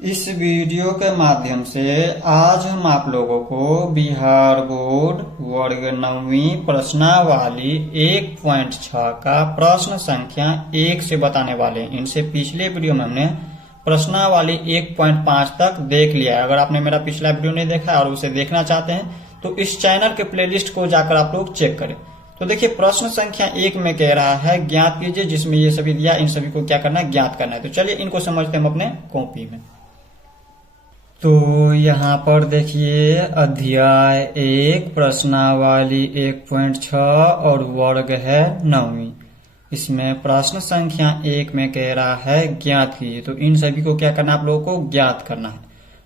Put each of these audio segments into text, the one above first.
इस वीडियो के माध्यम से आज हम आप लोगों को बिहार बोर्ड वर्ग 9वीं प्रश्नावली 1.6 का प्रश्न संख्या 1 से बताने वाले हैं। इनसे पिछले वीडियो में हमने प्रश्नावली 1.5 तक देख लिया है। अगर आपने मेरा पिछला वीडियो नहीं देखा और उसे देखना चाहते हैं तो इस चैनल के प्लेलिस्ट को जाकर आप लोग चेक करें। तो देखिए प्रश्न संख्या 1 में कह रहा है ज्ञात कीजिए, जिसमें ये सभी दिया, इन सभी को क्या करना है, ज्ञात करना है। तो चलिए इनको समझते हैं हम अपने कॉपी में। तो यहाँ पर देखिए अध्याय 1 प्रश्नावली 1.6 और वर्ग है 9वीं। इसमें प्रश्न संख्या 1 में कह रहा है ज्ञात कीजिए। तो इन सभी को क्या करना है, आप लोगों को ज्ञात करना है।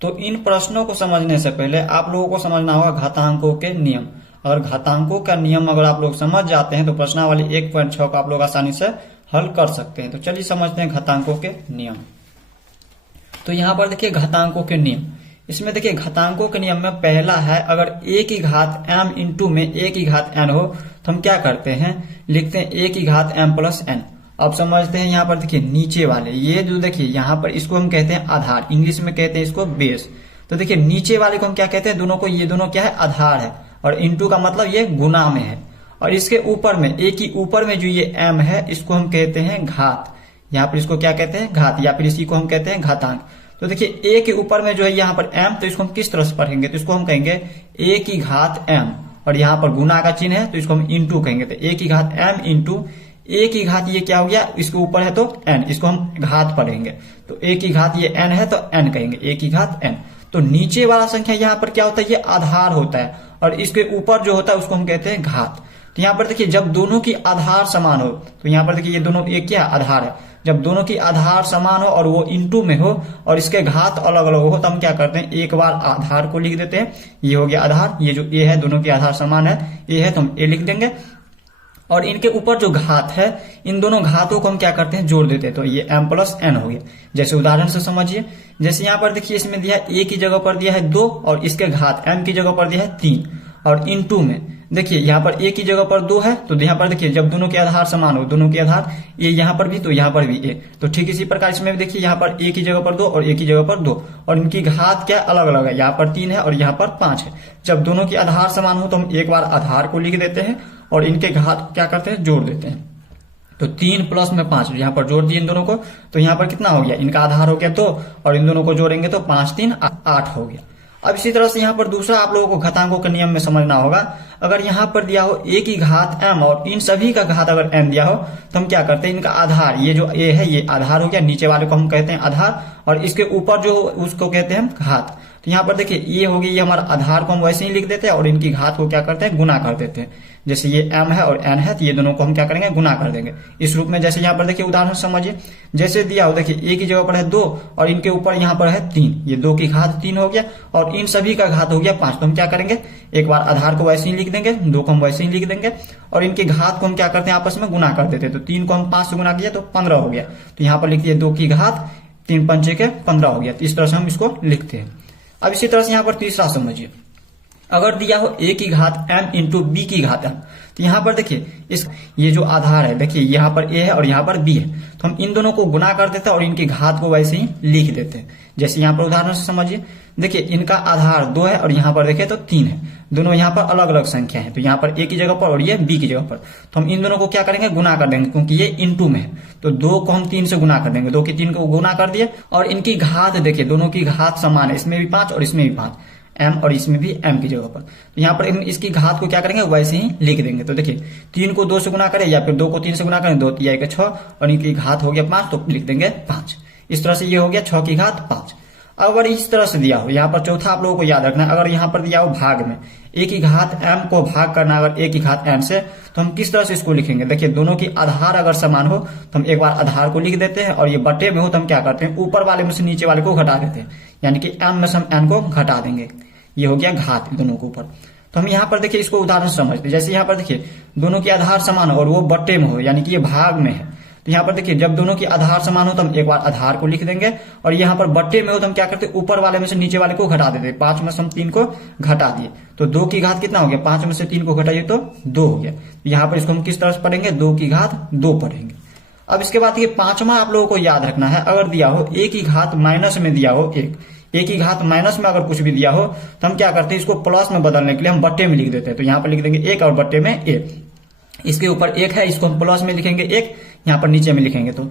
तो इन प्रश्नों को समझने से पहले आप लोगों को समझना होगा घातांकों के नियम। अगर घातांकों का नियम अगर आप लोग समझ जाते हैं तो प्रश्नावली 1.6 को आप लोग आसानी से हल कर सकते हैं। तो चलिए समझते हैं घातांकों के नियम। तो यहाँ पर देखिए घातांकों के नियम। इसमें देखिए घातांकों के नियम में पहला है, अगर a की घात m इंटू में a की घात n हो तो हम क्या करते हैं, लिखते हैं a की घात m प्लस n। अब समझते हैं यहाँ पर देखिए नीचे वाले, ये जो देखिए यहाँ पर इसको हम कहते हैं आधार, इंग्लिश में कहते हैं इसको बेस। तो देखिए नीचे वाले को हम क्या कहते हैं, दोनों को, ये दोनों क्या है, आधार है। और इंटू का मतलब ये गुना में है। और इसके ऊपर में a की ऊपर में जो ये m है इसको हम कहते हैं घात। यहाँ पर इसको क्या कहते हैं, घात, या फिर इसी को हम कहते हैं घातांक। तो देखिए a के ऊपर में जो है यहाँ पर m, तो इसको हम किस तरह से पढ़ेंगे, तो इसको हम कहेंगे a की घात m, और यहाँ पर गुना का चिन्ह है तो इसको हम इंटू कहेंगे। तो a की घात m इंटू a की घात ये क्या हो गया, इसके ऊपर है तो n, इसको हम घात पढ़ेंगे। तो a की घात ये n है तो n कहेंगे, a की घात n। तो नीचे वाला संख्या यहाँ पर क्या होता है, ये आधार होता है, और इसके ऊपर जो होता है उसको हम कहते हैं घात। तो यहाँ पर देखिए जब दोनों की आधार समान हो, तो यहाँ पर देखिए ये दोनों एक क्या आधार है, जब दोनों की आधार समान हो और वो इंटू में हो और इसके घात अलग अलग हो तो हम क्या करते हैं, एक बार आधार को लिख देते हैं। ये हो गया आधार, ये जो ए है दोनों की आधार समान है, ए है तो हम ए लिख देंगे। और इनके ऊपर जो घात है, इन दोनों घातों को हम क्या करते हैं, जोड़ देते हैं। तो ये m प्लस n हो गया। जैसे उदाहरण से समझिए, जैसे यहाँ पर देखिए इसमें दिया है a की जगह पर दिया है 2 और इसके घात m की जगह पर दिया है 3, और इंटू में देखिए यहाँ पर a की जगह पर 2 है। तो यहाँ पर देखिए जब दोनों के आधार समान हो, दोनों के आधार a यहाँ पर भी तो यहाँ पर भी a, तो ठीक इसी प्रकार इसमें भी देखिए यहाँ पर a की जगह पर 2 और a की जगह पर 2, और इनकी घात क्या अलग अलग है, यहाँ पर 3 है और यहाँ पर 5 है। जब दोनों के आधार समान हो तो हम एक बार आधार को लिख देते हैं और इनके घात क्या करते हैं, जोड़ देते हैं। तो 3 प्लस में 5, यहाँ पर जोड़ दिए इन दोनों को, तो यहाँ पर कितना हो गया, इनका आधार हो गया 2 और इन दोनों को जोड़ेंगे तो 5 3 8 हो गया। अब इसी तरह से यहाँ पर दूसरा आप लोगों को घातांकों के नियम में समझना होगा। अगर यहाँ पर दिया हो a की घात m और इन सभी का घात अगर m दिया हो तो हम क्या करते हैं, इनका आधार, ये जो a है ये आधार हो गया, नीचे वाले को हम कहते हैं आधार, और इसके ऊपर जो उसको कहते हैं घात। तो यहाँ पर देखिए ये होगी, ये हमारा आधार को हम वैसे ही लिख देते हैं और इनकी घात को क्या करते हैं, गुना कर देते हैं। जैसे ये m है और n है तो ये दोनों को हम क्या करेंगे, गुना कर देंगे इस रूप में। जैसे यहाँ पर देखिए उदाहरण समझिए, जैसे दिया हो देखिए a की जगह पर है 2 और इनके ऊपर यहाँ पर है 3, ये 2 की घात 3 हो गया और इन सभी का घात हो गया 5। तो हम क्या करेंगे, एक बार आधार को वैसे ही लिख देंगे, 2 को हम वैसे ही लिख देंगे और इनके घात को हम क्या करते हैं, आपस में गुना कर देते हैं। तो 3 को हम 5 से गुना किया तो 15 हो गया। तो यहाँ पर लिख दिए 2 की घात 3 पंचे के 15 हो गया। तो इस तरह से हम इसको लिखते हैं। अब इसी तरह से यहाँ पर तीसरा समझिए, अगर दिया हो a की घात m इंटू b की घात m, तो यहाँ पर देखिए इस ये जो आधार है, देखिए यहाँ पर a है और यहाँ पर b है, तो हम इन दोनों को गुना कर देते हैं और इनकी घात को वैसे ही लिख देते हैं। जैसे यहाँ पर उदाहरण से समझिए, देखिए इनका आधार 2 है और यहाँ पर देखिए तो 3 है, दोनों यहाँ पर अलग अलग संख्या है। तो यहाँ पर a की जगह पर और ये b की जगह पर, तो हम इन दोनों को क्या करेंगे, गुना कर देंगे, क्योंकि ये इंटू में है। तो 2 को हम 3 से गुना कर देंगे, 2 की 3 को गुना कर दिए और इनकी घात देखिए दोनों की घात समान है, इसमें भी 5 और इसमें भी 5, m और इसमें भी m की जगह पर। तो यहाँ पर इसकी घात को क्या करेंगे, वैसे ही लिख देंगे। तो देखिए 3 को 2 से गुना करें या फिर 2 को 3 से गुना करें, 2 3 6 और इनकी घात हो गया 5, तो लिख देंगे 5। इस तरह से ये हो गया 6 की घात 5। अगर इस तरह से दिया हो, यहाँ पर चौथा आप लोगों को याद रखना है, अगर यहाँ पर दिया हो भाग में a की घात m को भाग करना अगर a की घात n से, तो हम किस तरह से इसको लिखेंगे, देखिए दोनों की आधार अगर समान हो तो हम एक बार आधार को लिख देते हैं और ये बटे में हो तो हम क्या करते हैं, ऊपर वाले में से नीचे वाले को घटा देते हैं, यानी कि m में से हम n को घटा देंगे। ये हो गया घात दोनों के ऊपर। तो हम यहाँ पर देखिए इसको उदाहरण समझते हैं। जैसे यहाँ पर देखिए दोनों की आधार समान हो और वो बट्टे में हो, यानी कि ये भाग में है, तो यहाँ पर देखिए जब दोनों की आधार समान हो तो हम एक बार आधार को लिख देंगे और यहाँ पर बट्टे में हो तो हम क्या करते हैं, ऊपर वाले में से नीचे वाले को घटा देते हैं। 5 में से हम 3 को घटा दिए तो 2 की घात कितना हो गया, 5 में से 3 को घटाइए तो 2 हो गया। यहाँ पर इसको हम किस तरह से पढ़ेंगे, 2 की घात 2 पढ़ेंगे। अब इसके बाद ये पांचवा आप लोगों को याद रखना है, अगर दिया हो ए की घात माइनस में दिया हो एक, ए की घात माइनस में अगर कुछ भी दिया हो तो हम क्या करते हैं, इसको प्लस में बदलने के लिए हम बट्टे में लिख देते हैं। तो यहाँ पर लिख देंगे एक और बट्टे में ए, इसके ऊपर एक है, इसको हम प्लस में लिखेंगे एक, यहाँ पर नीचे में लिखेंगे तो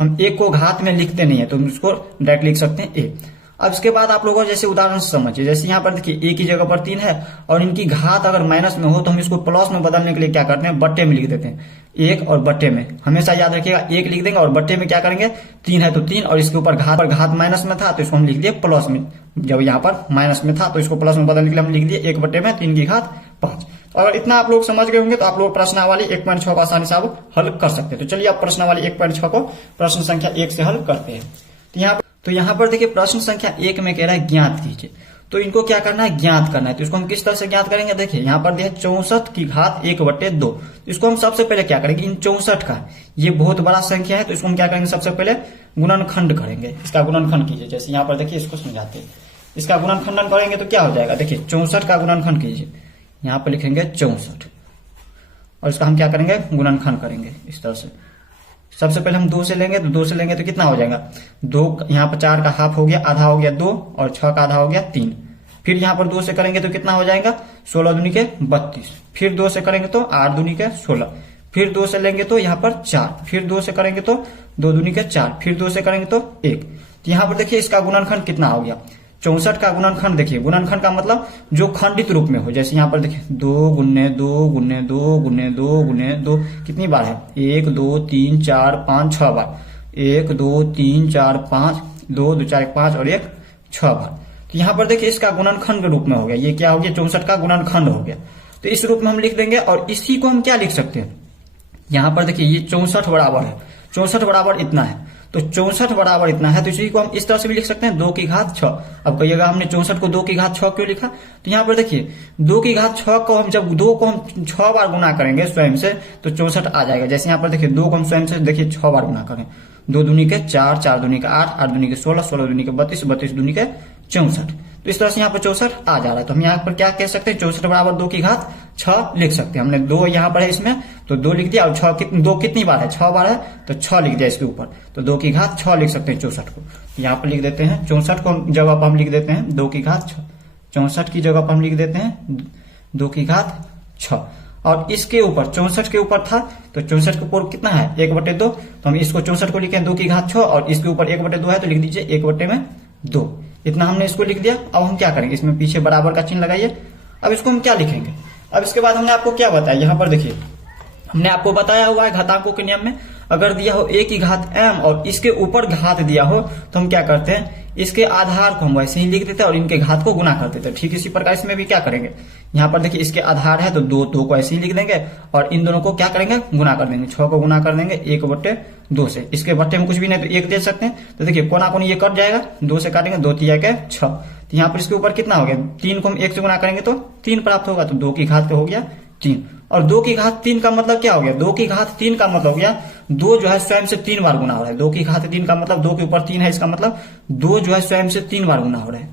हम एक को घात में लिखते नहीं है, तो हम इसको डायरेक्ट लिख सकते हैं ए। अब इसके बाद आप लोगों को जैसे उदाहरण से समझिए, जैसे यहाँ पर देखिए ए की जगह पर 3 है और इनकी घात अगर माइनस में हो तो हम इसको प्लस में बदलने के लिए क्या करते हैं, बट्टे में लिख देते हैं। एक और बट्टे में हमेशा याद रखिएगा, एक लिख देंगे और बट्टे में क्या करेंगे, 3 है तो 3, और इसके ऊपर घात माइनस में था तो इसको हम लिख दिए प्लस में, जब यहाँ पर माइनस में था तो इसको प्लस में बदलने के लिए हम लिख दिए एक बट्टे में 3 की घात 5। तो अगर इतना आप लोग समझ गए होंगे तो आप लोग प्रश्नावली 1.6 को आसानी से आप हल कर सकते हैं। तो चलिए आप प्रश्नावली 1.6 को प्रश्न संख्या 1 से हल करते हैं। तो यहाँ पर देखिए प्रश्न संख्या 1 में कह रहा है ज्ञात कीजिए, तो इनको क्या करना है, ज्ञात करना है। तो इसको हम किस तरह से ज्ञात करेंगे, देखिए यहाँ पर दिया 64 की घात 1/2। इसको हम सबसे पहले क्या करेंगे, इन 64 का, ये बहुत बड़ा संख्या है तो इसको हम क्या करेंगे, सबसे पहले गुणनखंड करेंगे। इसका गुणनखंड कीजिए, जैसे यहाँ पर देखिए इसको समझाते हैं, इसका गुणनखंडन करेंगे तो क्या हो जाएगा, देखिए 64 का गुणनखंड कीजिए, यहाँ पर लिखेंगे 64 और इसका हम क्या करेंगे, गुणनखंड करेंगे इस तरह से। सबसे पहले हम 2 से लेंगे, तो 2 से लेंगे तो कितना हो जाएगा, 2 यहाँ पर 4 का हाफ हो गया, आधा हो गया 2, और 6 का आधा हो गया 3। फिर यहाँ पर 2 से करेंगे तो कितना हो जाएगा, 16 दूनी के 32। फिर 2 से करेंगे तो 8 दूनी के 16। फिर 2 से लेंगे तो यहाँ पर 4। फिर 2 से करेंगे तो 2 दूनी के 4। फिर 2 से करेंगे तो 1। तो यहाँ पर देखिए इसका गुणनखंड कितना हो गया, 64 का गुणनखंड। देखिए गुणनखंड का मतलब जो खंडित रूप में हो, जैसे यहाँ पर देखिए 2 गुने 2 गुने 2 गुने 2 गुने 2 कितनी बार है, 1 2 3 4 5 6 बार, 1 2 3 4 5, 2 2 4 1 5 और 1 6 बार। तो यहाँ पर देखिए इसका गुणनखंड के रूप में हो गया, ये क्या हो गया, 64 का गुणनखंड हो गया। तो इस रूप में हम लिख देंगे और इसी को हम क्या लिख सकते हैं, यहाँ पर देखिए ये 64 बराबर है, 64 बराबर इतना है, तो 64 बराबर इतना है, तो इसी को हम इस तरह से भी लिख सकते हैं 2 की घात 6। अब कहिएगा हमने 64 को 2 की घात 6 क्यों लिखा, तो यहाँ पर देखिए 2 की घात 6 को हम जब 2 को हम 6 बार गुना करेंगे स्वयं से तो 64 आ जाएगा। जैसे यहाँ पर देखिए 2 को हम स्वयं से देखिए 6 बार गुना करें, 2 दूनी के 4, 4 दूनी के 8, 8 दूनी के 16, 16 दूनी के 32, 32 दूनी के 64। तो इस तरह से यहाँ पर 64 आ जा रहा है। तो हम यहाँ पर क्या कह सकते हैं, 64 बराबर 2 की घात 6 लिख सकते हैं। हमने 2 यहाँ पर है इसमें तो 2 लिख दिया, और 2 कितनी बार है, 6 बार है तो 6 लिख दिया इसके ऊपर, तो 2 की घात 6 लिख सकते हैं 64 को। यहाँ पर लिख देते हैं 64 को जगह पर हम लिख देते हैं 2 की घात 6, 64 की जगह पर हम लिख देते हैं 2 की घात 6। और इसके ऊपर 64 के ऊपर था तो 64 के ऊपर कितना है 1/2, तो हम इसको 64 को लिखे 2 की घात 6 और इसके ऊपर 1/2 है तो लिख दीजिए 1/2। इतना हमने इसको लिख दिया। अब हम क्या करेंगे, इसमें पीछे बराबर का चिन्ह लगाइए। अब इसको हम क्या लिखेंगे, अब इसके बाद हमने आपको क्या बताया, यहाँ पर देखिए हमने आपको बताया हुआ है घातांकों के नियम में, अगर दिया हो a की घात m और इसके ऊपर घात दिया हो तो हम क्या करते हैं, इसके आधार को हम वैसे ही लिख देते हैं और इनके घात को गुना कर देते हैं। ठीक इसी प्रकार इसमें भी क्या करेंगे, यहाँ पर देखिए इसके आधार है तो 2 को ऐसे ही लिख देंगे और इन दोनों को क्या करेंगे, गुना कर देंगे। 6 को गुना कर देंगे 1/2 से, इसके बट्टे में कुछ भी नहीं तो 1 दे सकते हैं। तो देखिए कोना कोनी ये कट जाएगा, 2 से काटेंगे 2 3 के 6। तो यहाँ पर इसके ऊपर कितना हो गया, 3 को हम 1 से गुना करेंगे तो 3 प्राप्त होगा, तो 2 की घात हो गया 3। और 2 की घात 3 का मतलब क्या हो गया, 2 की घात 3 का मतलब हो गया 2 जो है स्वयं से 3 बार गुना हो रहा है। 2 की घात 3 का मतलब 2 के ऊपर 3 है, इसका मतलब 2 जो है स्वयं से 3 बार गुना हो रहा है।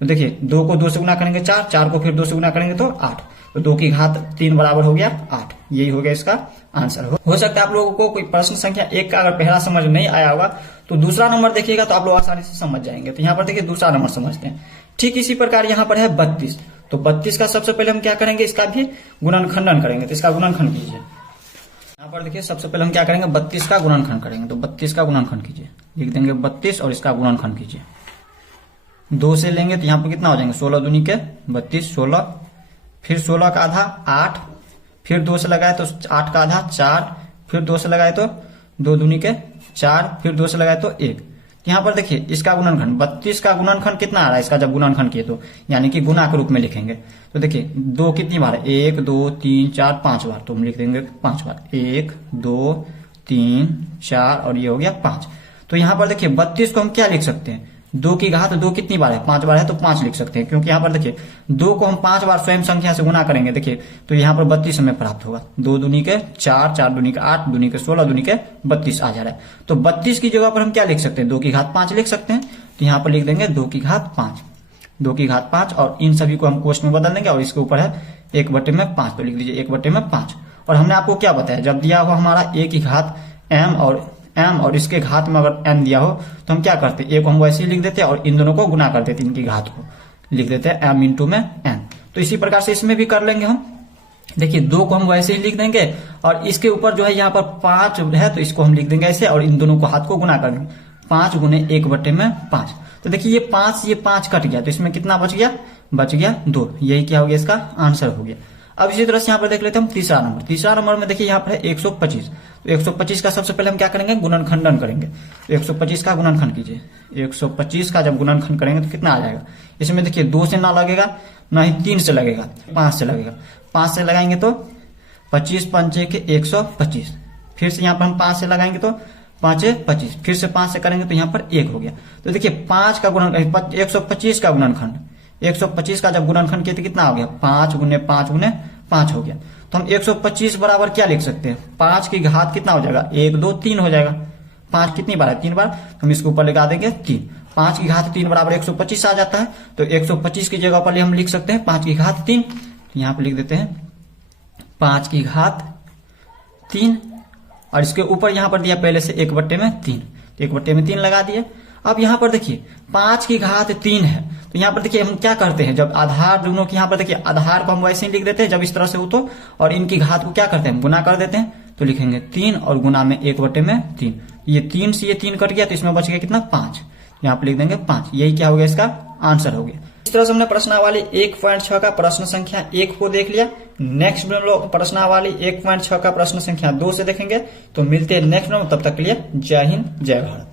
तो देखिए 2 को 2 से गुना करेंगे 4, 4 को फिर 2 से गुना करेंगे तो 8, तो 2 की घात 3 बराबर हो गया 8। यही हो गया इसका आंसर। हो सकता है आप लोगों को कोई प्रश्न संख्या 1 का अगर पहला समझ नहीं आया होगा तो दूसरा नंबर देखिएगा तो आप लोग आसानी से समझ जाएंगे। तो यहाँ पर देखिए दूसरा नंबर समझते हैं। ठीक इसी प्रकार यहाँ पर है 32, तो 32 का सबसे पहले हम क्या करेंगे, इसका भी गुणनखंडन करेंगे। तो इसका गुणनखंड कीजिए। यहाँ पर देखिए सबसे पहले हम क्या करेंगे, 32 का गुणनखंड करेंगे। तो 32 का गुणनखंड कीजिए, लिख देंगे 32 और इसका गुणनखंड कीजिए। 2 से लेंगे तो यहाँ पर कितना हो जाएंगे, 16 दूनी के 32, 16, फिर 16 का आधा 8, फिर 2 से लगाए तो 8 का आधा 4, फिर 2 से लगाए तो 2 दूनी के 4, फिर 2 से लगाए तो 1। यहाँ पर देखिए इसका गुणनखंड 32 का गुणनखंड कितना आ रहा है, इसका जब गुणनखंड किए तो यानी कि गुना के रूप में लिखेंगे। तो देखिए 2 कितनी बार है, 1 2 3 4 5 बार, तो हम लिख देंगे 5 बार, 1 2 3 4 और ये हो गया 5। तो यहाँ पर देखिए 32 को हम क्या लिख सकते हैं, 2 की घात 2 कितनी बार है, 5 बार है तो 5 लिख सकते हैं, क्योंकि यहाँ पर देखिए 2 को हम 5 बार स्वयं संख्या से गुना करेंगे। देखिए तो यहाँ पर 32 हमें प्राप्त होगा, 2 दूनी के 4, 4 दूनी के 8, दूनी के 16, दूनी के 32 आ जा रहा है। तो 32 की जगह पर हम क्या लिख सकते हैं, 2 की घात 5 लिख सकते हैं। तो यहाँ पर लिख देंगे 2 की घात 5, 2 की घात 5 और इन सभी को हम कोष्ठ में बदल देंगे और इसके ऊपर है 1/5, तो लिख लीजिए 1/5। और हमने आपको क्या बताया, जब दिया हुआ हमारा a की घात m और इसके घात में अगर n दिया हो तो हम क्या करते, एक हम वैसे ही लिख देते और इन दोनों को गुना कर देते, इनकी घात को लिख देते हैं m इंटू में n। तो इसी प्रकार से इसमें भी कर लेंगे हम। देखिए 2 को हम वैसे ही लिख देंगे और इसके ऊपर जो है यहाँ पर 5 है तो इसको हम लिख देंगे ऐसे और इन दोनों को हाथ को गुना कर देंगे, 5 गुने 1/5। तो देखिए ये 5 कट गया तो इसमें कितना बच गया, बच गया 2। यही क्या हो गया, इसका आंसर हो गया। अब इसी तरह से यहाँ पर देख लेते हैं हम तीसरा नंबर में देखिए यहाँ पर है 125। तो 125 का सबसे पहले हम क्या करेंगे, गुणनखंडन करेंगे। तो 125 का गुणनखंड कीजिए, 125 का जब गुणनखंड करेंगे तो कितना आ जाएगा, इसमें देखिए 2 से ना लगेगा ना ही 3 से लगेगा, 5 से लगेगा। 5 से लगाएंगे तो 25 पंचे के 125, फिर से यहाँ पर हम 5 से लगाएंगे तो 5 25, फिर से 5 से करेंगे तो यहाँ पर 1 हो गया। तो देखिए 5 का गुणन 125 का गुणनखंड, 125 का जब गुणनखंड किया तो कितना हो गया, 5 गुने 5 गुने 5 हो गया। तो हम 125 बराबर क्या लिख सकते हैं, 5 की घात कितना हो जाएगा, 1 2 3 हो जाएगा। 5 कितनी बार है, 3 बार, हम इसके ऊपर लगा देंगे 3। 5 की घात 3 बराबर 125 आ जाता है। तो 125 की जगह पर हम लिख सकते हैं 5 की घात 3। यहाँ पर लिख देते हैं 5 की घात 3 और इसके ऊपर यहाँ पर दिया पहले से 1/3, तो 1/3 लगा दिए। अब यहाँ पर देखिए 5 की घात 3 है तो यहाँ पर देखिए हम क्या करते हैं, जब आधार दोनों की यहाँ पर देखिए आधार को हम वैसे ही लिख देते हैं जब इस तरह से हो तो, और इनकी घात को क्या करते हैं, गुना कर देते हैं। तो लिखेंगे 3 और गुना में 1/3। ये 3 से ये 3 कट गया तो इसमें बच गया कितना, 5। यहाँ पर लिख देंगे 5। यही क्या हो गया, इसका आंसर हो गया। इस तरह से हमने प्रश्नावली 1.6 का प्रश्न संख्या 1 को देख लिया। नेक्स्ट में लोग प्रश्नावली 1.6 का प्रश्न संख्या 2 से देखेंगे। तो मिलते हैं नेक्स्ट में, तब तक के लिए जय हिंद जय भारत।